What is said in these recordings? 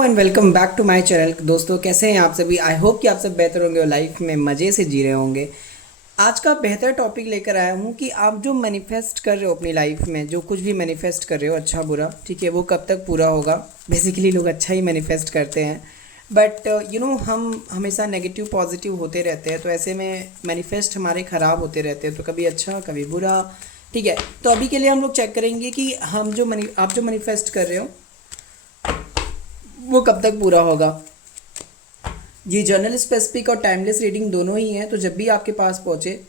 And welcome back to my channel. दोस्तों, कैसे हैं आप सभी? आई होप कि आप सब बेहतर होंगे और लाइफ में मज़े से जी रहे होंगे। आज का बेहतर टॉपिक लेकर आया हूँ कि आप जो मैनिफेस्ट कर रहे हो अपनी लाइफ में, जो कुछ भी मैनिफेस्ट कर रहे हो, अच्छा बुरा, ठीक है, वो कब तक पूरा होगा। बेसिकली लोग अच्छा ही मैनिफेस्ट करते हैं, बट हम हमेशा नेगेटिव पॉजिटिव होते रहते हैं। तो ऐसे में मैनिफेस्ट हमारे ख़राब होते रहते हैं, तो कभी अच्छा कभी बुरा। ठीक है, तो अभी के लिए हम लोग चेक करेंगे कि आप जो मैनिफेस्ट कर रहे हो वो कब तक पूरा होगा। ये जर्नल स्पेसिफिक और टाइमलेस रीडिंग दोनों ही हैं, तो जब भी आपके पास पहुँचे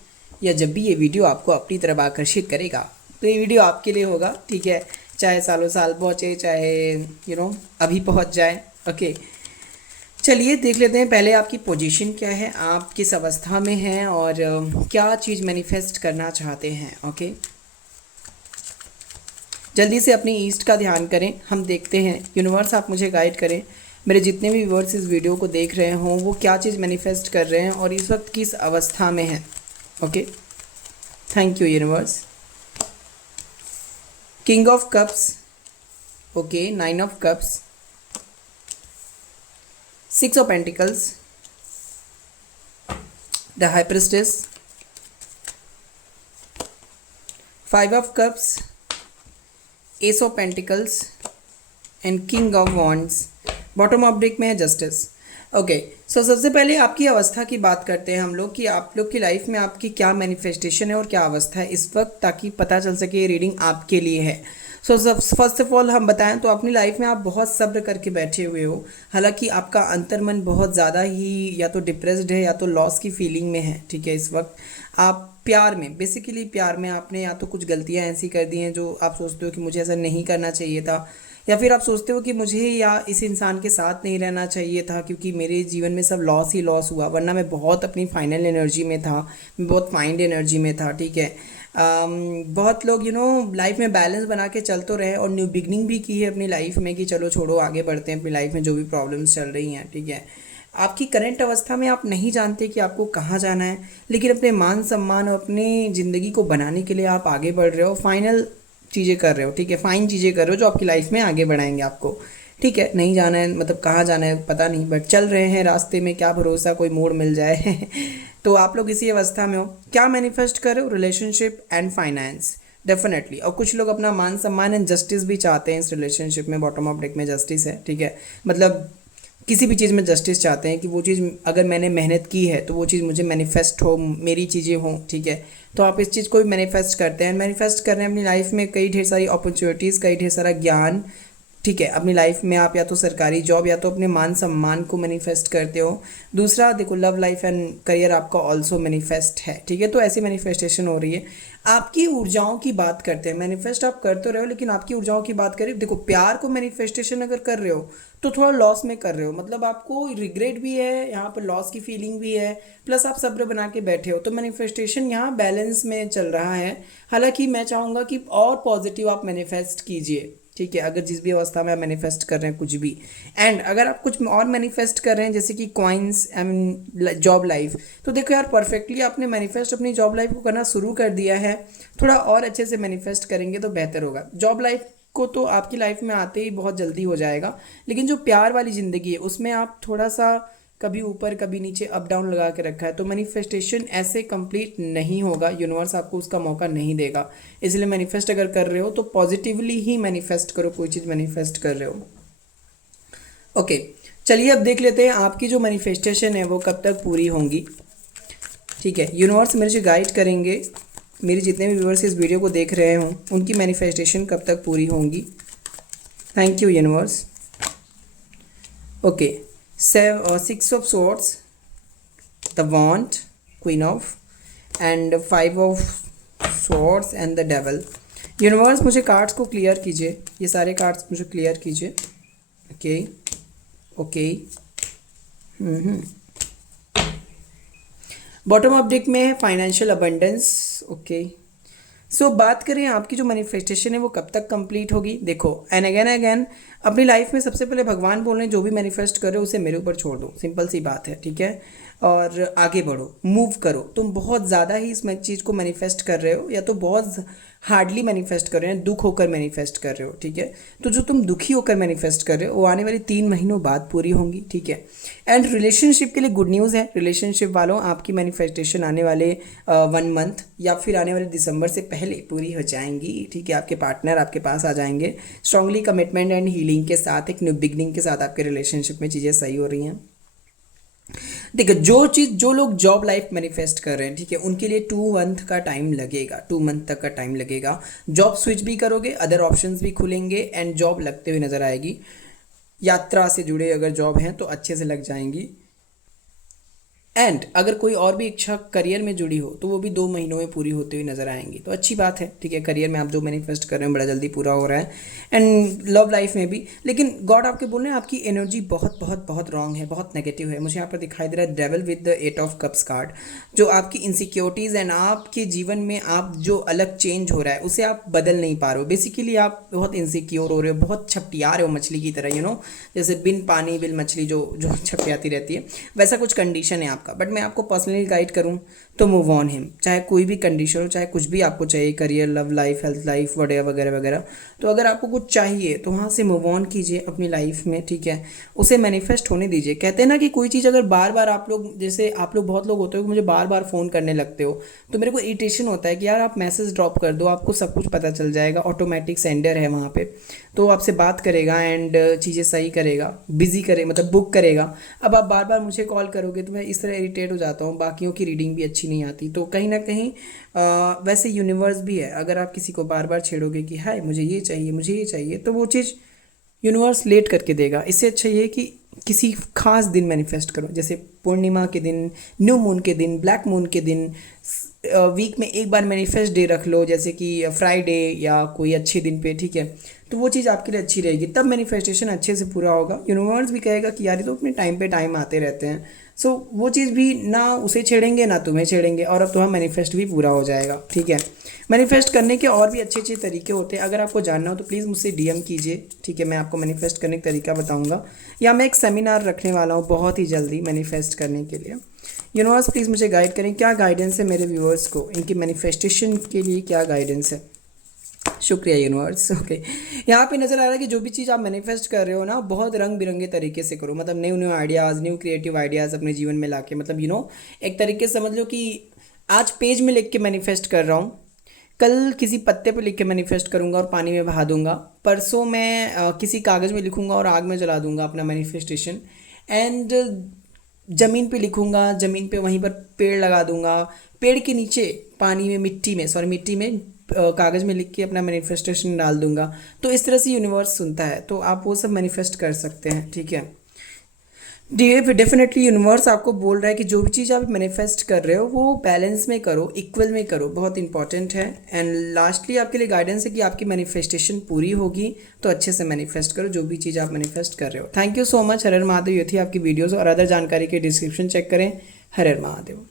या जब भी ये वीडियो आपको अपनी तरफ आकर्षित करेगा तो ये वीडियो आपके लिए होगा। ठीक है, चाहे सालों साल पहुँचे, चाहे अभी पहुँच जाए। ओके, चलिए देख लेते हैं पहले आपकी पोजीशन क्या है, आप किस अवस्था में हैं और क्या चीज़ मैनिफेस्ट करना चाहते हैं। ओके, जल्दी से अपनी ईस्ट का ध्यान करें। हम देखते हैं, यूनिवर्स आप मुझे गाइड करें, मेरे जितने भी व्यूअर्स इस वीडियो को देख रहे हों वो क्या चीज़ मैनिफेस्ट कर रहे हैं और इस वक्त किस अवस्था में हैं। Okay, thank you universe. King of cups, okay, nine of cups, six of pentacles, the high priestess, five of cups, S of pentacles and king of wands. Bottom of deck में है जस्टिस। ओके, सो सबसे पहले आपकी अवस्था की बात करते हैं हम लोग कि आप लोग की लाइफ में आपकी क्या मैनिफेस्टेशन है और क्या अवस्था है इस वक्त, ताकि पता चल सके ये रीडिंग आपके लिए है। सो सब फर्स्ट ऑफ ऑल हम बताएं तो अपनी लाइफ में आप बहुत सब्र करके बैठे हुए हो। हालांकि आपका अंतर्मन बहुत ज़्यादा ही या तो डिप्रेस्ड है या तो लॉस की फीलिंग में है। ठीक है, इस वक्त आप प्यार में, बेसिकली प्यार में आपने या तो कुछ गलतियां ऐसी कर दी हैं जो आप सोचते हो कि मुझे ऐसा नहीं करना चाहिए था, या फिर आप सोचते हो कि मुझे या इस इंसान के साथ नहीं रहना चाहिए था क्योंकि मेरे जीवन में सब लॉस ही लॉस हुआ, वरना मैं बहुत अपनी फाइनल एनर्जी में था, मैं बहुत फाइंड एनर्जी में था। ठीक है, बहुत लोग लाइफ में बैलेंस बना के चल तो रहे और न्यू बिगनिंग भी की है अपनी लाइफ में कि चलो छोड़ो आगे बढ़ते हैं अपनी लाइफ में जो भी प्रॉब्लम्स चल रही हैं। ठीक है, आपकी करंट अवस्था में आप नहीं जानते कि आपको कहाँ जाना है, लेकिन अपने मान सम्मान और अपनी ज़िंदगी को बनाने के लिए आप आगे बढ़ रहे हो, फाइनल चीज़ें कर रहे हो। ठीक है, फाइन चीज़ें कर रहे हो जो आपकी लाइफ में आगे बढ़ाएंगे आपको। ठीक है, नहीं जाना है मतलब कहाँ जाना है पता नहीं, बट चल रहे हैं रास्ते में, क्या भरोसा कोई मोड़ मिल जाए। तो आप लोग इसी अवस्था में हो। क्या मैनिफेस्ट कर रहे हो? Relationship and finance, definitely. और कुछ लोग अपना मान सम्मान एंड जस्टिस भी चाहते हैं इस रिलेशनशिप में। बॉटम ऑफ डेक में जस्टिस है। ठीक है, मतलब किसी भी चीज़ में जस्टिस चाहते हैं कि वो चीज़ अगर मैंने मेहनत की है तो वो चीज़ मुझे मैनिफेस्ट हो, मेरी चीज़ें हों। ठीक है, तो आप इस चीज़ को भी मैनिफेस्ट करते हैं। मैनिफेस्ट कर रहे हैं अपनी लाइफ में कई ढेर सारी अपॉर्चुनिटीज़, कई ढेर सारा ज्ञान। ठीक है, अपनी लाइफ में आप या तो सरकारी जॉब या तो अपने मान सम्मान को मैनिफेस्ट करते हो। दूसरा देखो, लव लाइफ एंड करियर आपका ऑल्सो मैनिफेस्ट है। ठीक है, तो ऐसी मैनिफेस्टेशन हो रही है। आपकी ऊर्जाओं की बात करते हैं। मैनिफेस्ट आप कर तो रहे हो, लेकिन आपकी ऊर्जाओं की बात करें, देखो प्यार को मैनिफेस्टेशन अगर कर रहे हो तो थोड़ा लॉस में कर रहे हो, मतलब आपको रिग्रेट भी है, यहाँ पर लॉस की फीलिंग भी है, प्लस आप सब्र बना के बैठे हो। तो मैनिफेस्टेशन यहाँ बैलेंस में चल रहा है। हालांकि मैं चाहूँगा कि और पॉजिटिव आप मैनिफेस्ट कीजिए। ठीक है, अगर जिस भी अवस्था में आप मैनिफेस्ट कर रहे हैं कुछ भी, एंड अगर आप कुछ और मैनिफेस्ट कर रहे हैं जैसे कि coins, I mean job life, तो देखो यार परफेक्टली आपने मैनिफेस्ट अपनी जॉब लाइफ को करना शुरू कर दिया है। थोड़ा और अच्छे से मैनिफेस्ट करेंगे तो बेहतर होगा। जॉब लाइफ को तो आपकी लाइफ में आते ही बहुत जल्दी हो जाएगा, लेकिन जो प्यार वाली ज़िंदगी है उसमें आप थोड़ा सा कभी ऊपर कभी नीचे अप डाउन लगा के रखा है, तो मैनिफेस्टेशन ऐसे कंप्लीट नहीं होगा। यूनिवर्स आपको उसका मौका नहीं देगा। इसलिए मैनिफेस्ट अगर कर रहे हो तो पॉजिटिवली ही मैनिफेस्ट करो, कोई चीज़ मैनिफेस्ट कर रहे हो। ओके, चलिए अब देख लेते हैं आपकी जो मैनिफेस्टेशन है वो कब तक पूरी होंगी। ठीक है, यूनिवर्स मेरे से गाइड करेंगे, मेरे जितने भी व्यूअर्स इस वीडियो को देख रहे हों उनकी मैनिफेस्टेशन कब तक पूरी होंगी। Thank you universe. Okay, six of swords, the want, queen of, and five of swords and the devil. Universe मुझे कार्ड्स को क्लियर कीजिए, ये सारे कार्ड्स मुझे क्लियर कीजिए। Okay okay, bottom of deck में है फाइनेंशियल अबंडेंस। ओके, सो बात करें आपकी जो मैनिफेस्टेशन है वो कब तक कंप्लीट होगी। देखो, एंड अगेन अगेन अपनी लाइफ में सबसे पहले भगवान बोल रहे हैं जो भी मैनिफेस्ट कर रहे हो उसे मेरे ऊपर छोड़ दो, सिंपल सी बात है। ठीक है, और आगे बढ़ो, मूव करो। तुम बहुत ज़्यादा ही इस चीज़ को मैनिफेस्ट कर रहे हो, या तो बहुत हार्डली मैनिफेस्ट कर रहे हैं, दुख होकर मैनिफेस्ट कर रहे हो, ठीक है। तो जो तुम दुखी होकर मैनिफेस्ट कर रहे हो वो आने वाले 3 महीनों बाद पूरी होंगी, ठीक है। एंड रिलेशनशिप के लिए गुड न्यूज़ है, रिलेशनशिप वालों आपकी मैनिफेस्टेशन आने वाले 1 मंथ या फिर आने वाले दिसंबर से पहले पूरी हो जाएंगी, ठीक है। आपके पार्टनर आपके पास आ जाएंगे, स्ट्रांगली कमिटमेंट एंड हीलिंग के साथ, एक न्यू बिगनिंग के साथ आपके रिलेशनशिप में चीज़ें सही हो रही हैं। देखो जो लोग जॉब लाइफ मैनिफेस्ट कर रहे हैं, ठीक है, उनके लिए 2 मंथ का टाइम लगेगा, 2 मंथ तक का टाइम लगेगा। जॉब स्विच भी करोगे, अदर ऑप्शंस भी खुलेंगे एंड जॉब लगते हुए नजर आएगी। यात्रा से जुड़े अगर जॉब हैं तो अच्छे से लग जाएंगी। एंड अगर कोई और भी इच्छा करियर में जुड़ी हो तो वो भी 2 महीनों में पूरी होती हुई नजर आएंगी, तो अच्छी बात है, ठीक है। करियर में आप जो मैनिफेस्ट कर रहे हैं बड़ा जल्दी पूरा हो रहा है। एंड लव लाइफ में भी, लेकिन गॉड आपके बोल रहे हैं आपकी एनर्जी बहुत बहुत बहुत रॉन्ग है, बहुत नेगेटिव है। मुझे यहाँ पर दिखाई दे रहा है devil with the 8 of cups card, जो आपकी इनसिक्योरिटीज़ एंड आपके जीवन में आप जो अलग चेंज हो रहा है उसे आप बदल नहीं पा रहे हो। बेसिकली आप बहुत इनसिक्योर हो रहे हो, बहुत छपटिया रहे हो मछली की तरह, जैसे बिन पानी बिन मछली जो जो छपटियाती रहती है, वैसा कुछ कंडीशन है आपका। बट मैं आपको पर्सनली गाइड करूं तो मूव ऑन हिम, चाहे कोई भी कंडीशन हो, चाहे कुछ भी आपको चाहिए, career, love life, health life, वगैरह वगैरह वगैरह। तो अगर आपको कुछ चाहिए तो वहाँ से मूव ऑन कीजिए अपनी लाइफ में, ठीक है। उसे मैनिफेस्ट होने दीजिए। कहते हैं ना कि कोई चीज़ अगर बार बार आप लोग, जैसे आप लोग बहुत लोग होते हो कि मुझे बार बार फ़ोन करने लगते हो, तो मेरे को इरिटेशन होता है कि यार आप मैसेज ड्रॉप कर दो, आपको सब कुछ पता चल जाएगा, ऑटोमेटिक सेंडर है वहाँ पे, तो आपसे बात करेगा एंड चीज़ें सही करेगा, बिजी करे, मतलब बुक करेगा। अब आप बार बार मुझे कॉल करोगे तो मैं इस तरह इरिटेट हो जाता हूँ, बाकियों की रीडिंग भी अच्छी नहीं आती। तो कहीं ना कहीं वैसे यूनिवर्स भी है, अगर आप किसी को बार बार छेड़ोगे कि हाय मुझे ये चाहिए, मुझे ये चाहिए, तो वो चीज़ यूनिवर्स लेट करके देगा। इससे अच्छा ये है कि किसी खास दिन मैनिफेस्ट करो, जैसे पूर्णिमा के दिन, न्यू मून के दिन, ब्लैक मून के दिन, वीक में एक बार मैनिफेस्ट डे रख लो, जैसे कि फ्राइडे या कोई अच्छे दिन पे, ठीक है। तो वो चीज़ आपके लिए अच्छी रहेगी, तब मैनिफेस्टेशन अच्छे से पूरा होगा। यूनिवर्स भी कहेगा कि यार ये तो अपने टाइम पे टाइम आते रहते हैं। सो वो चीज़ भी ना उसे छेड़ेंगे ना तुम्हें छेड़ेंगे, और अब तुम्हारा मैनिफेस्ट भी पूरा हो जाएगा, ठीक है। मैनिफेस्ट करने के और भी अच्छे अच्छे तरीके होते हैं, अगर आपको जानना हो तो प्लीज़ मुझसे डीएम कीजिए, ठीक है। मैं आपको मैनिफेस्ट करने का तरीका बताऊंगा, या मैं एक सेमिनार रखने वाला हूँ बहुत ही जल्दी मैनिफेस्ट करने के लिए। यूनिवर्स प्लीज़ मुझे गाइड करें, क्या गाइडेंस है मेरे व्यूअर्स को, इनकी मैनिफेस्टेशन के लिए क्या गाइडेंस है। शुक्रिया यूनिवर्स। ओके, यहाँ पे नज़र आ रहा है कि जो भी चीज़ आप मैनिफेस्ट कर रहे हो ना, बहुत रंग बिरंगे तरीके से करो, मतलब new new ideas, new creative ideas अपने जीवन में लाके, मतलब एक तरीके से समझ लो कि आज पेज में लिख के मैनिफेस्ट कर रहा हूँ, कल किसी पत्ते पे लिख के मैनिफेस्ट करूँगा और पानी में बहा दूंगा, परसों मैं किसी कागज़ में लिखूँगा और आग में जला दूंगा अपना मैनिफेस्टेशन, एंड ज़मीन पे लिखूँगा, ज़मीन पे वहीं पर पेड़ लगा दूंगा, पेड़ के नीचे पानी में, मिट्टी में कागज़ में लिख के अपना मैनिफेस्टेशन डाल दूंगा। तो इस तरह से यूनिवर्स सुनता है, तो आप वो सब मैनिफेस्ट कर सकते हैं, ठीक है। डेफिनेटली यूनिवर्स आपको बोल रहा है कि जो भी चीज़ आप मैनिफेस्ट कर रहे हो वो बैलेंस में करो, इक्वल में करो, बहुत इंपॉर्टेंट है। एंड लास्टली आपके लिए गाइडेंस है कि आपकी मैनिफेस्टेशन पूरी होगी, तो अच्छे से मैनिफेस्ट करो जो भी चीज़ आप मैनिफेस्ट कर रहे हो। Thank you so much. हर हर महादेव। ये थी आपकी वीडियोज़, और अदर जानकारी के डिस्क्रिप्शन चेक करें। हर हर महादेव।